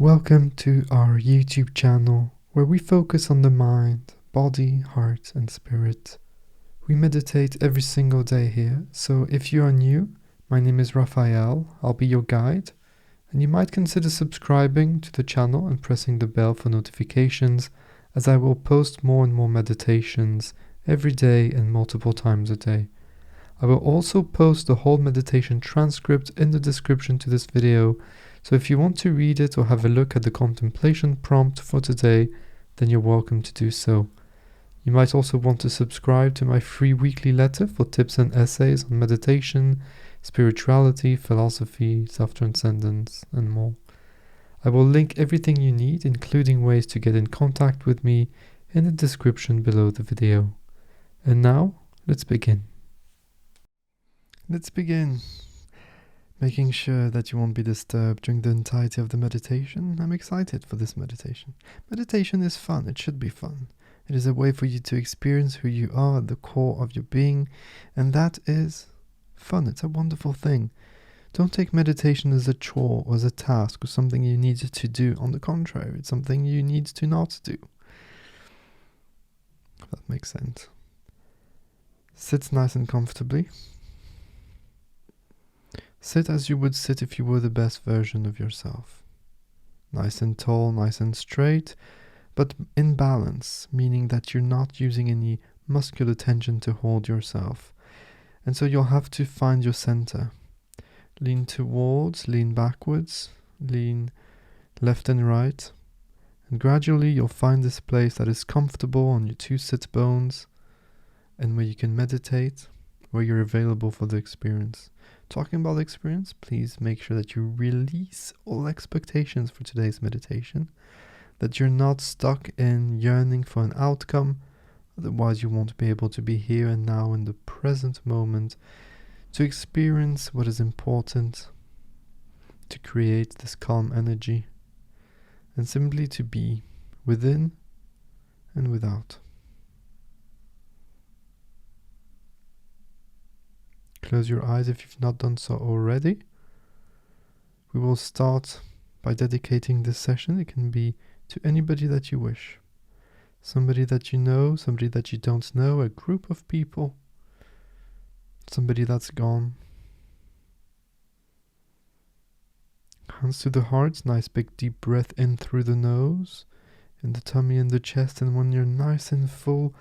Welcome to our YouTube channel where we focus on the mind, body, heart and spirit. We meditate every single day here, so if you are new, my name is Raphael, I'll be your guide, and you might consider subscribing to the channel and pressing the bell for notifications, as I will post more and more meditations every day and multiple times a day. I will also post the whole meditation transcript in the description to this video, so if you want to read it or have a look at the contemplation prompt for today, then you're welcome to do so. You might also want to subscribe to my free weekly letter for tips and essays on meditation, spirituality, philosophy, self-transcendence, and more. I will link everything you need, including ways to get in contact with me, in the description below the video. And now, let's begin. Let's begin. Making sure that you won't be disturbed during the entirety of the meditation. I'm excited for this meditation. Meditation is fun. It should be fun. It is a way for you to experience who you are at the core of your being, and that is fun. It's a wonderful thing. Don't take meditation as a chore or as a task or something you need to do. On the contrary, it's something you need to not do. If that makes sense. Sit nice and comfortably. Sit as you would sit if you were the best version of yourself. Nice and tall, nice and straight, but in balance, meaning that you're not using any muscular tension to hold yourself. And so you'll have to find your center. Lean towards, lean backwards, lean left and right. And gradually you'll find this place that is comfortable on your two sit bones and where you can meditate, where you're available for the experience. Talking about experience, please make sure that you release all expectations for today's meditation, that you're not stuck in yearning for an outcome, otherwise you won't be able to be here and now in the present moment to experience what is important, to create this calm energy, and simply to be within and without. Close your eyes if you've not done so already. We will start by dedicating this session. It can be to anybody that you wish. Somebody that you know, somebody that you don't know, a group of people, somebody that's gone. Hands to the heart, nice big deep breath in through the nose, in the tummy and the chest, and when you're nice and full,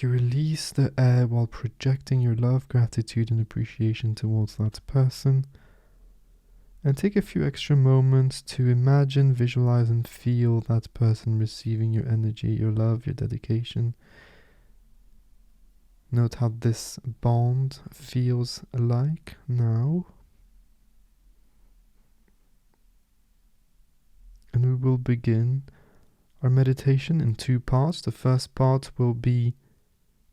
you release the air while projecting your love, gratitude and appreciation towards that person. And take a few extra moments to imagine, visualize and feel that person receiving your energy, your love, your dedication. Note how this bond feels like now. And we will begin our meditation in two parts. The first part will be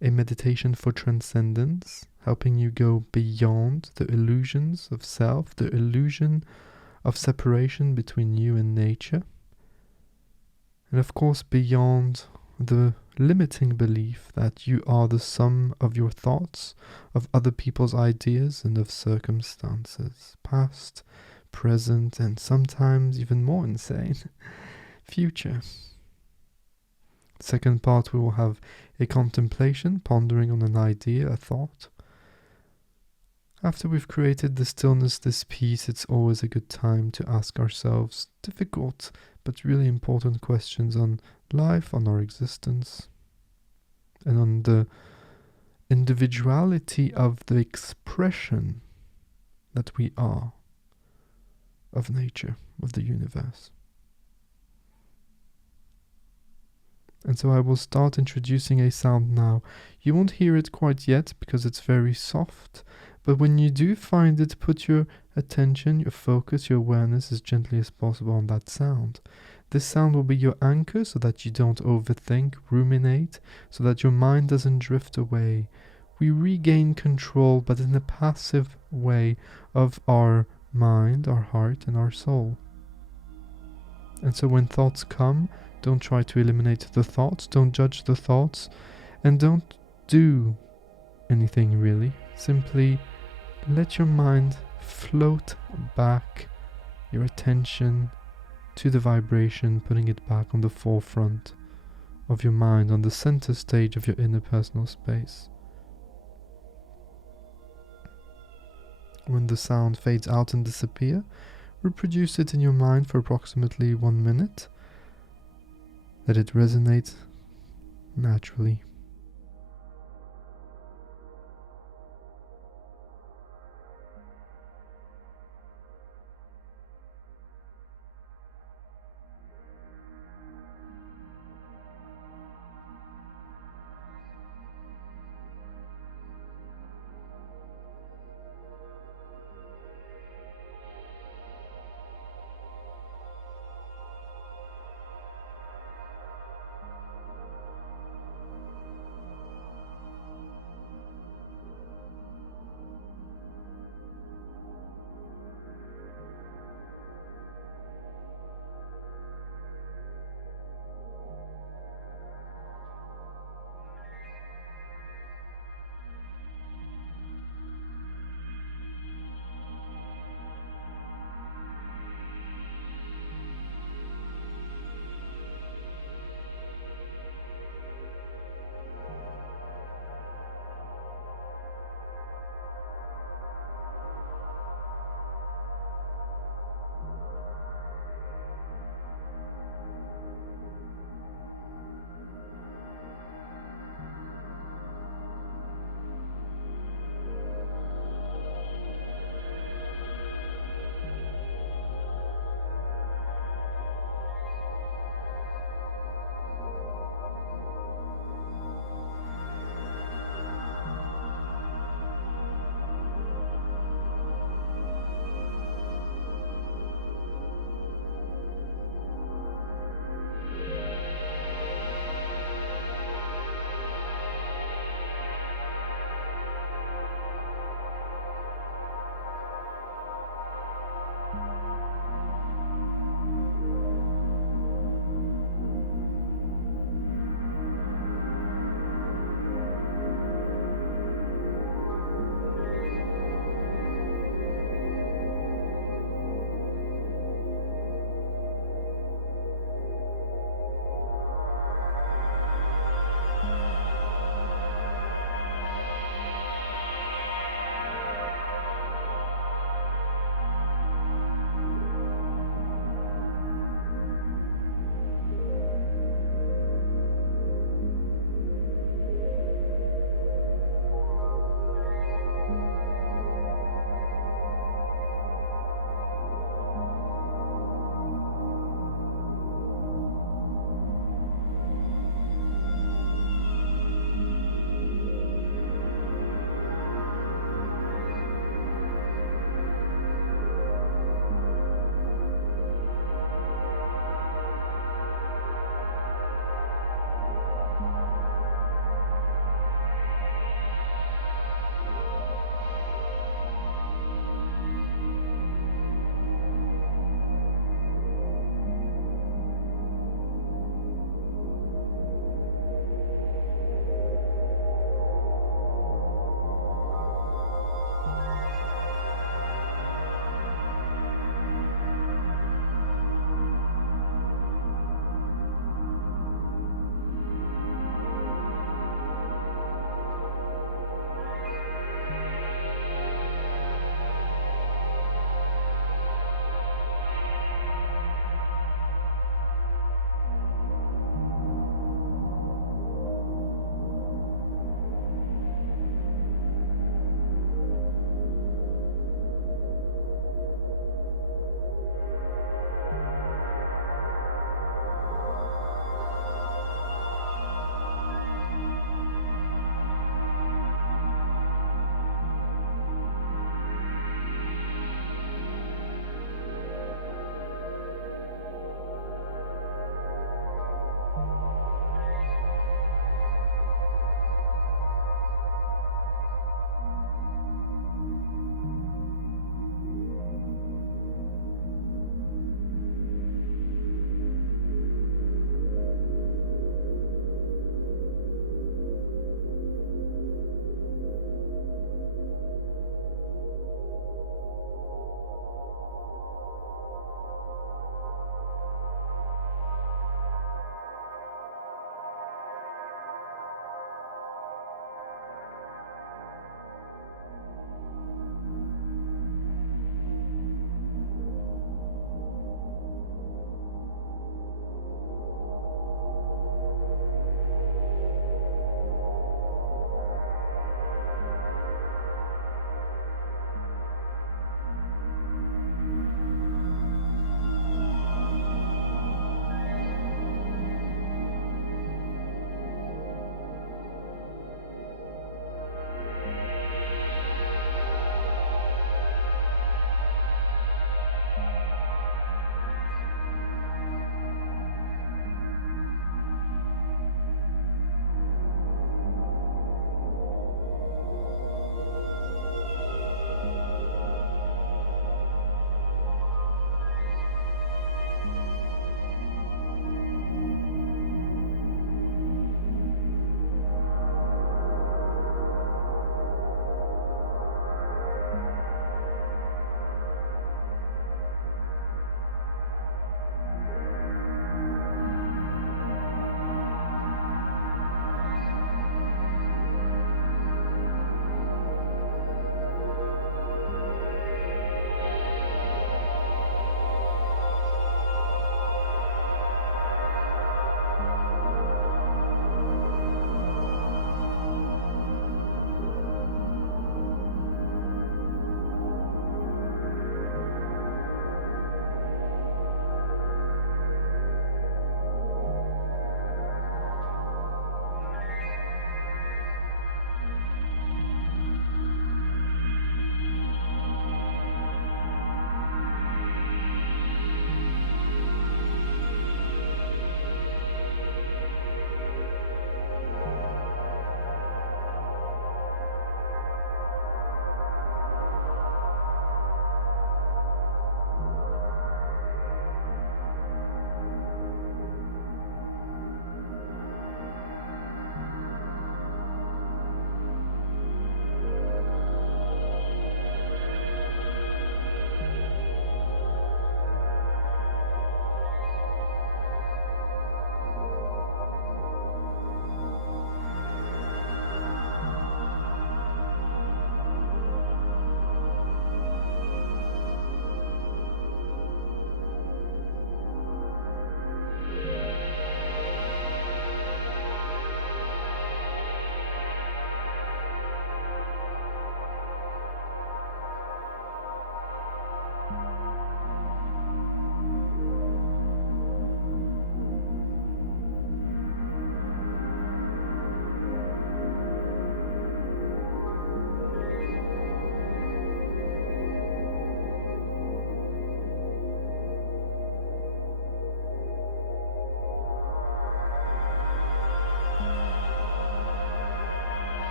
a meditation for transcendence, helping you go beyond the illusions of self, the illusion of separation between you and nature, and of course beyond the limiting belief that you are the sum of your thoughts, of other people's ideas and of circumstances, past, present and sometimes even more insane, future. Second part, we will have a contemplation, pondering on an idea, a thought. After we've created the stillness, this peace, it's always a good time to ask ourselves difficult but really important questions on life, on our existence, and on the individuality of the expression that we are of nature, of the universe. And so I will start introducing a sound now. You won't hear it quite yet because it's very soft, but when you do find it, put your attention, your focus, your awareness as gently as possible on that sound. This sound will be your anchor so that you don't overthink, ruminate, so that your mind doesn't drift away. We regain control, but in a passive way, of our mind, our heart, and our soul. And so when thoughts come, don't try to eliminate the thoughts, don't judge the thoughts, and don't do anything really. Simply let your mind float back your attention to the vibration, putting it back on the forefront of your mind, on the center stage of your inner personal space. When the sound fades out and disappears, reproduce it in your mind for approximately 1 minute. Let it resonate naturally.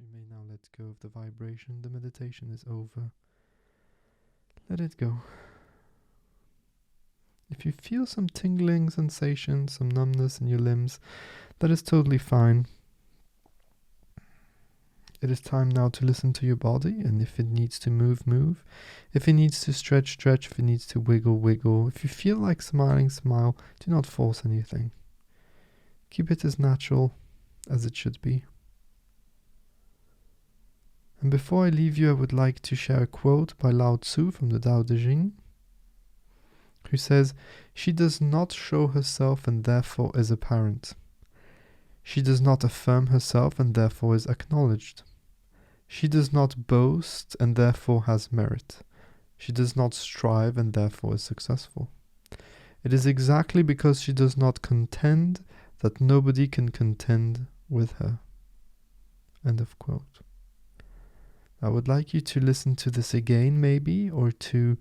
You may now let go of the vibration. The meditation is over. Let it go. If you feel some tingling sensation, some numbness in your limbs, that is totally fine. It is time now to listen to your body, and if it needs to move, move. If it needs to stretch, stretch. If it needs to wiggle, wiggle. If you feel like smiling, smile. Do not force anything. Keep it as natural as it should be. And before I leave you, I would like to share a quote by Lao Tzu from the Tao Te Ching, who says, "She does not show herself and therefore is apparent. She does not affirm herself and therefore is acknowledged. She does not boast and therefore has merit. She does not strive and therefore is successful. It is exactly because she does not contend that nobody can contend with her." End of quote. I would like you to listen to this again maybe, or to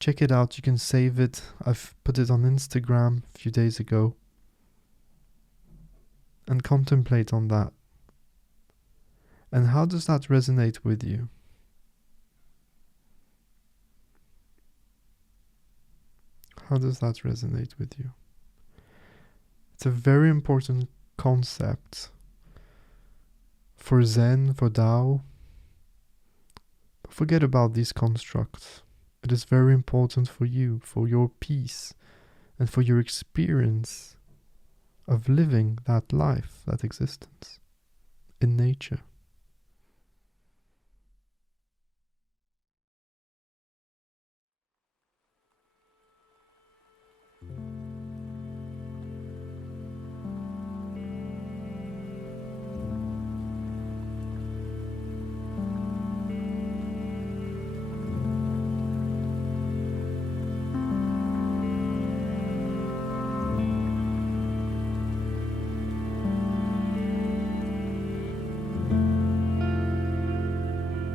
check it out. You can save it. I've put it on Instagram a few days ago. And contemplate on that. And how does that resonate with you? How does that resonate with you? It's a very important concept for Zen, for Tao. But forget about these constructs. It is very important for you, for your peace, and for your experience of living that life, that existence in nature.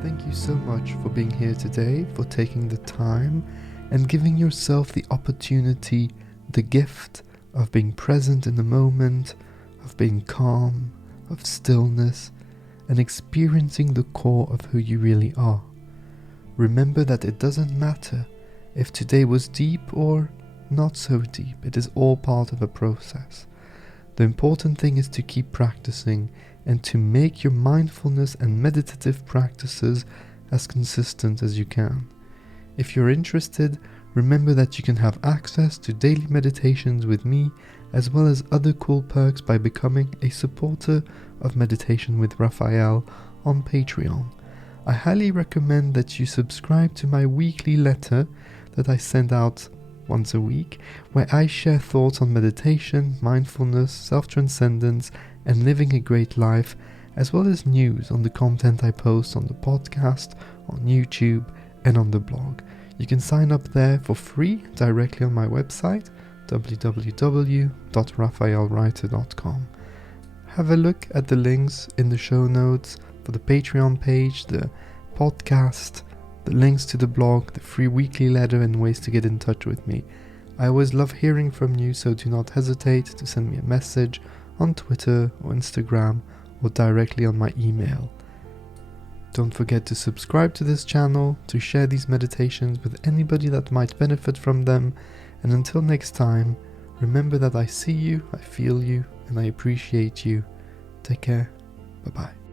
Thank you so much for being here today, for taking the time and giving yourself the opportunity, the gift of being present in the moment, of being calm, of stillness, and experiencing the core of who you really are. Remember that it doesn't matter if today was deep or not so deep. It is all part of a process. The important thing is to keep practicing and to make your mindfulness and meditative practices as consistent as you can. If you're interested, remember that you can have access to daily meditations with me, as well as other cool perks by becoming a supporter of Meditation with Raphael on Patreon. I highly recommend that you subscribe to my weekly letter that I send out once a week, where I share thoughts on meditation, mindfulness, self-transcendence, and living a great life, as well as news on the content I post on the podcast, on YouTube, and on the blog. You can sign up there for free directly on my website, www.raphaelwriter.com. Have a look at the links in the show notes for the Patreon page, the podcast, the links to the blog, the free weekly letter, and ways to get in touch with me. I always love hearing from you, so do not hesitate to send me a message on Twitter or Instagram or directly on my email. Don't forget to subscribe to this channel, to share these meditations with anybody that might benefit from them, and until next time, remember that I see you, I feel you, and I appreciate you. Take care. Bye-bye.